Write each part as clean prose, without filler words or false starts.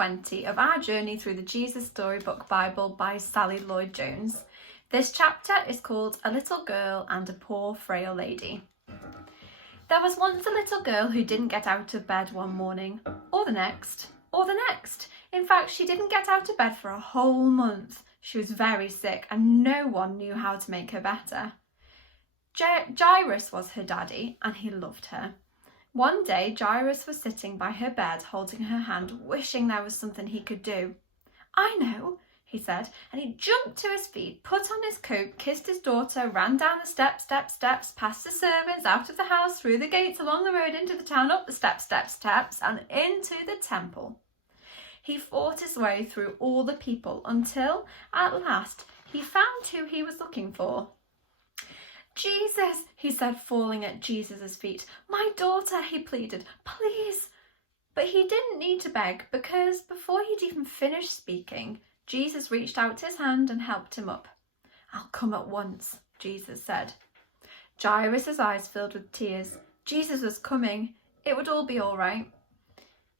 20 of our journey through the Jesus Storybook Bible by Sally Lloyd-Jones. This chapter is called A Little Girl and a Poor Frail Lady. There was once a little girl who didn't get out of bed one morning, or the next, or the next. In fact, she didn't get out of bed for a whole month. She was very sick and no one knew how to make her better. Jairus was her daddy and he loved her. One day, Jairus was sitting by her bed holding her hand, wishing there was something he could do. "I know," he said, and he jumped to his feet, put on his coat, kissed his daughter, ran down the steps, past the servants, out of the house, through the gates, along the road, into the town, up the steps, and into the temple. He fought his way through all the people until, at last, he found who he was looking for. "Jesus," he said, falling at Jesus' feet. "My daughter," he pleaded, "please." But he didn't need to beg, because before he'd even finished speaking, Jesus reached out his hand and helped him up. "I'll come at once," Jesus said. Jairus' eyes filled with tears. Jesus was coming. It would all be all right.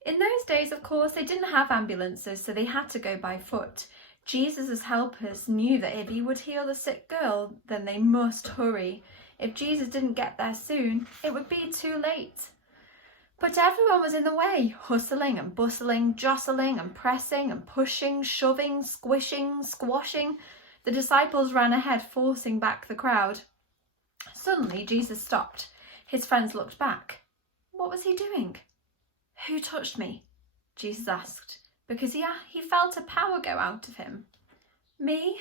In those days, of course, they didn't have ambulances, so they had to go by foot. Jesus' helpers knew that if he would heal the sick girl, then they must hurry. If Jesus didn't get there soon, it would be too late. But everyone was in the way, hustling and bustling, jostling and pressing and pushing, shoving, squishing, squashing. The disciples ran ahead, forcing back the crowd. Suddenly, Jesus stopped. His friends looked back. What was he doing? "Who touched me?" Jesus asked, because he felt a power go out of him. "Me,"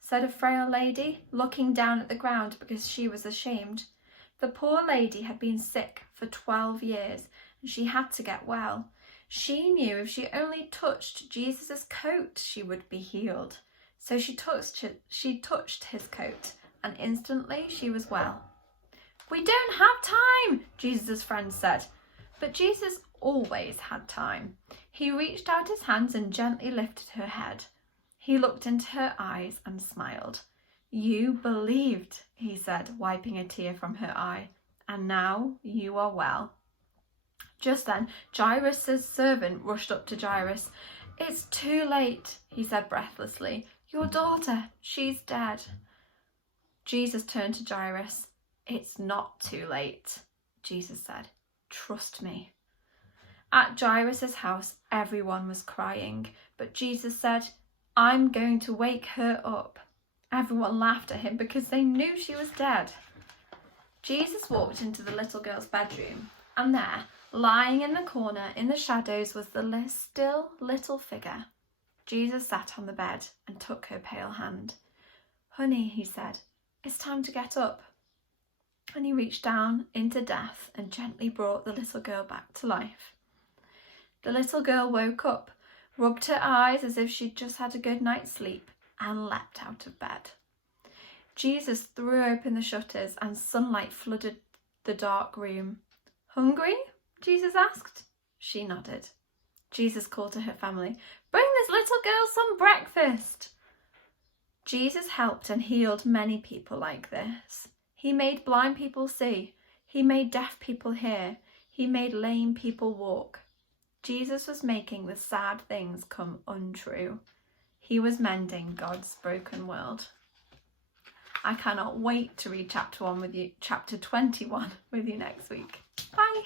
said a frail lady, looking down at the ground because she was ashamed. The poor lady had been sick for 12 years and she had to get well. She knew if she only touched Jesus' coat, she would be healed. So she touched his coat and instantly she was well. "We don't have time," Jesus' friends said. But Jesus always had time. He reached out his hands and gently lifted her head. He looked into her eyes and smiled. "You believed," he said, wiping a tear from her eye, "and now you are well." Just then, Jairus' servant rushed up to Jairus. "It's too late," he said breathlessly. "Your daughter, she's dead." Jesus turned to Jairus. "It's not too late," Jesus said. "Trust me." At Jairus' house, everyone was crying, but Jesus said, "I'm going to wake her up." Everyone laughed at him because they knew she was dead. Jesus walked into the little girl's bedroom, and there, lying in the corner in the shadows, was the still little figure. Jesus sat on the bed and took her pale hand. "Honey," he said, "it's time to get up." And he reached down into death and gently brought the little girl back to life. The little girl woke up, rubbed her eyes as if she'd just had a good night's sleep, and leapt out of bed. Jesus threw open the shutters and sunlight flooded the dark room. "Hungry?" Jesus asked. She nodded. Jesus called to her family, "Bring this little girl some breakfast." Jesus helped and healed many people like this. He made blind people see. He made deaf people hear. He made lame people walk. Jesus was making the sad things come untrue. He was mending God's broken world. I cannot wait to read chapter 21 with you next week. Bye.